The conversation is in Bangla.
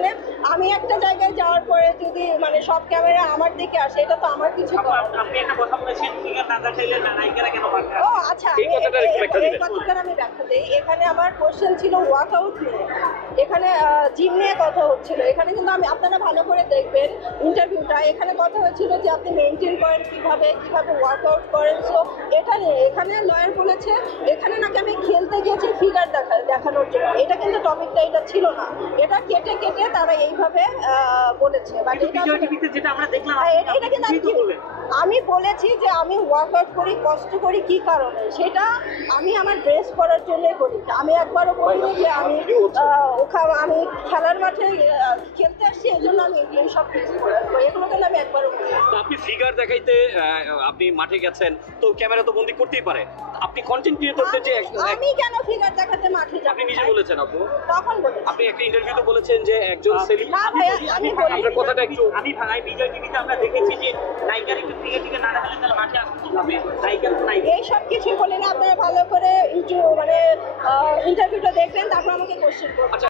মানে আমি একটা জায়গায় যাওয়ার পরে যদি মানে সব ক্যামেরা আমার দিকে আসে, এটা তো আমার কিছু করার নেই। আপনি একটা কথা বলেছেন ফিগার না দেখাইলে নায়িকারা কেন পারবে? ও আচ্ছা, এই কথাটার আমি ব্যাখ্যা দিই। এখানে আমার কোশ্চেন ছিল ওয়ার্কআউট নিয়ে, এখানে জিম নিয়ে কথা হচ্ছিল। এখানে কিন্তু আপনারা ভালো করে দেখবেন ইন্টারভিউটা, এখানে কথা হয়েছিল যে আপনি মেনটেন করেন কিভাবে ওয়ার্কআউট করেন। সো এটা নিয়ে এখানে লয়ার বলেছে এখানে নাকি আমি খেলতে গেছি ফিগার দেখানোর জন্য। এটা কিন্তু টপিকটা এটা ছিল না, এটা কেটে কেটে তারা এইভাবে বলেছে। বাট যেটা আমরা দেখলাম এটা কিন্তু আমি বলেছি যে আমি ওয়ার্কআউট করি, কষ্ট করি কি কারণে, সেটা আমি আমার ড্রেস করার জন্যই করি। আমি একবারও বলিনি যে আমি খেলার মাঠে খেলতে আসছি এই জন্য আমি এইসব কিছু করি, এগুলো কিন্তু আমি একবারও বলি। আপনি ফিগার দেখাইতে আপনি মাঠে গেছেন, তো ক্যামেরা তো বন্দি করতেই পারে। আপনি কন্টেন্ট ক্রিয়েটরদের যে আমি কেন ফিগার দেখাতে মাঠে যাব? আপনি নিজে বলেছেন আপু, তখন বলেছি। আপনি একটা ইন্টারভিউতে বলেছেন যে একজন সেলিব্রিটি। না ভাইয়া, আমি বলি আপনার কথাটা একটু আমি ভাই বিজয় টিভিতে আমরা দেখেছি যে নায়িকার একটু ফিগার না দেখালে তাহলে মাঠে আসতে হবে, নায়িকার নায়িকা এইসব কিছু বলি না। আপনারা ভালো করে ইন্টারভিউটা দেখবেন, তারপর আমাকে কোশ্চেন করবেন।